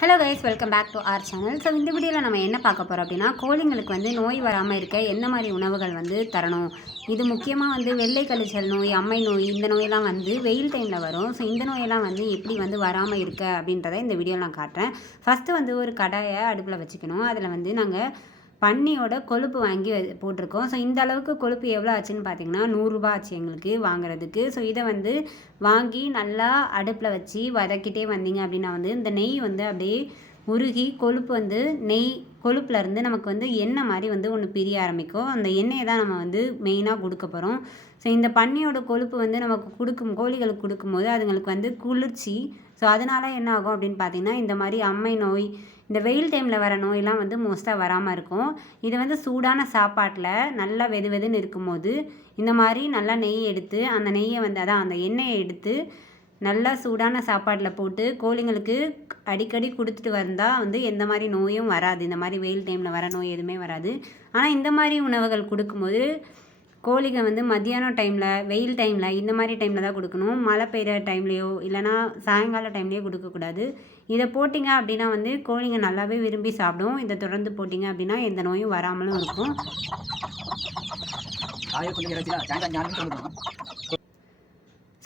Hello guys welcome back to our channel so இந்த வீடியோவில் நம்ம என்ன பார்க்க போகிறோம் அப்படின்னா கோழிங்களுக்கு வந்து நோய் வராமல் இருக்க எந்த மாதிரி உணவுகள் வந்து தரணும்? இது முக்கியமாக வந்து வெள்ளை கழிச்சல் நோய் அம்மை நோய் இந்த நோயெல்லாம் வந்து வெயில் டைமில் வரும். ஸோ இந்த நோயெல்லாம் வந்து எப்படி வந்து வராமல் இருக்க அப்படின்றத இந்த வீடியோவில் நான் காட்டுறேன். ஃபஸ்ட்டு வந்து ஒரு கடாயை அடுப்பில் வச்சுக்கணும். அதில் வந்து நாங்கள் பன்னியோட கொழுப்பு வாங்கி வ- போட்டிருக்கோம். ஸோ இந்த அளவுக்கு கொழுப்பு எவ்வளோ ஆச்சுன்னு பார்த்தீங்கன்னா நூறுரூபா ஆச்சு எங்களுக்கு வாங்குறதுக்கு. ஸோ இதை வந்து வாங்கி நல்லா அடுப்பில் வச்சு வதக்கிட்டே வந்தீங்க அப்படின்னா வந்து இந்த நெய் வந்து அப்படியே உருகி கொழுப்பு வந்து நெய் கொழுப்புலேருந்து நமக்கு வந்து எண்ணெய் மாதிரி வந்து ஒன்று பிரிய ஆரம்பிக்கும். அந்த எண்ணெயை தான் நம்ம வந்து மெயினாக கொடுக்க போகிறோம் ஸோ இந்த பன்னியோட கொழுப்பு வந்து நமக்கு கொடுக்கும் கோழிகளுக்கு கொடுக்கும்போது அதுங்களுக்கு வந்து குளிர்ச்சி ஸோ அதனால் என்ன ஆகும் அப்படின்னு பார்த்தீங்கன்னா இந்த மாதிரி அம்மை நோய் இந்த வெயில் டைமில் வர நோயெல்லாம் வந்து மோஸ்ட்டாக வராமல் இருக்கும். இது வந்து சூடான சாப்பாட்டில் நல்லா வெது வெதுன்னு இருக்கும்போது இந்த மாதிரி நல்லா நெய் எடுத்து அந்த நெய்யை வந்து அதான் அந்த எண்ணெயை எடுத்து நல்லா சூடான சாப்பாட்டில் போட்டு கோழிங்களுக்கு அடிக்கடி கொடுத்துட்டு வந்தால் வந்து எந்த மாதிரி நோயும் வராது. இந்த மாதிரி வெயில் டைமில் வர நோய் எதுவுமே வராது. ஆனால் இந்த மாதிரி உணவுகள் கொடுக்கும்போது கோழிங்க வந்து மத்தியானம் டைமில் வெயில் டைமில் இந்த மாதிரி டைமில் தான் கொடுக்கணும். மழை பெய்கிற டைம்லேயோ இல்லைனா சாயங்கால டைம்லேயோ கொடுக்கக்கூடாது. இதை போட்டிங்க அப்படின்னா வந்து கோழிங்க நல்லாவே விரும்பி சாப்பிடும். இதை தொடர்ந்து போட்டிங்க அப்படின்னா எந்த நோயும் வராமலும் இருக்கும்.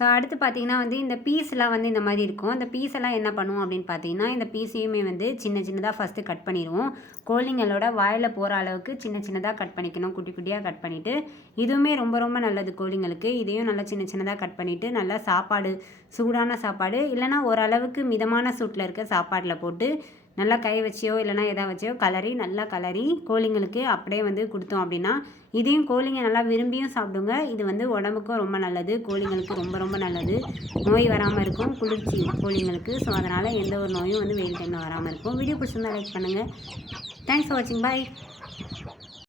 ஸோ அடுத்து பார்த்தீங்கன்னா வந்து இந்த பீஸ்லாம் வந்து இந்த மாதிரி இருக்கும். அந்த பீஸ் எல்லாம் என்ன பண்ணுவோம் அப்படின்னு பார்த்தீங்கன்னா இந்த பீஸையுமே வந்து சின்ன சின்னதாக ஃபஸ்ட்டு கட் பண்ணிடுவோம். கோழிங்களோட வாயில் போகிற அளவுக்கு சின்ன சின்னதாக கட் பண்ணிக்கணும். குட்டி குட்டியாக கட் பண்ணிவிட்டு இதுவுமே ரொம்ப ரொம்ப நல்லது கோழிங்களுக்கு இதையும் நல்லா சின்ன சின்னதாக கட் பண்ணிவிட்டு நல்லா சாப்பாடு சூடான சாப்பாடு இல்லைனா ஓரளவுக்கு மிதமான சூட்டில் இருக்க சாப்பாட்டில் போட்டு நல்லா கை வச்சியோ இல்லைனா எதாவது வச்சியோ கலரி நல்லா கலரி கோழிங்களுக்கு அப்படியே வந்து கொடுத்தோம் அப்படின்னா இதையும் கோழிங்க நல்லா விரும்பியும் சாப்பிடுங்க. இது வந்து உடம்புக்கும் ரொம்ப நல்லது கோழிங்களுக்கு ரொம்ப ரொம்ப நல்லது. நோய் வராமல் இருக்கும் குளிர்ச்சி கோழிங்களுக்கு. ஸோ அதனால் எந்த ஒரு நோயும் வந்து வெயில் டைமில் வராமல் இருக்கும். வீடியோ பிடிச்சிருந்தா லைக் பண்ணுங்கள் தேங்க்ஸ் ஃபார் வாட்சிங் பாய்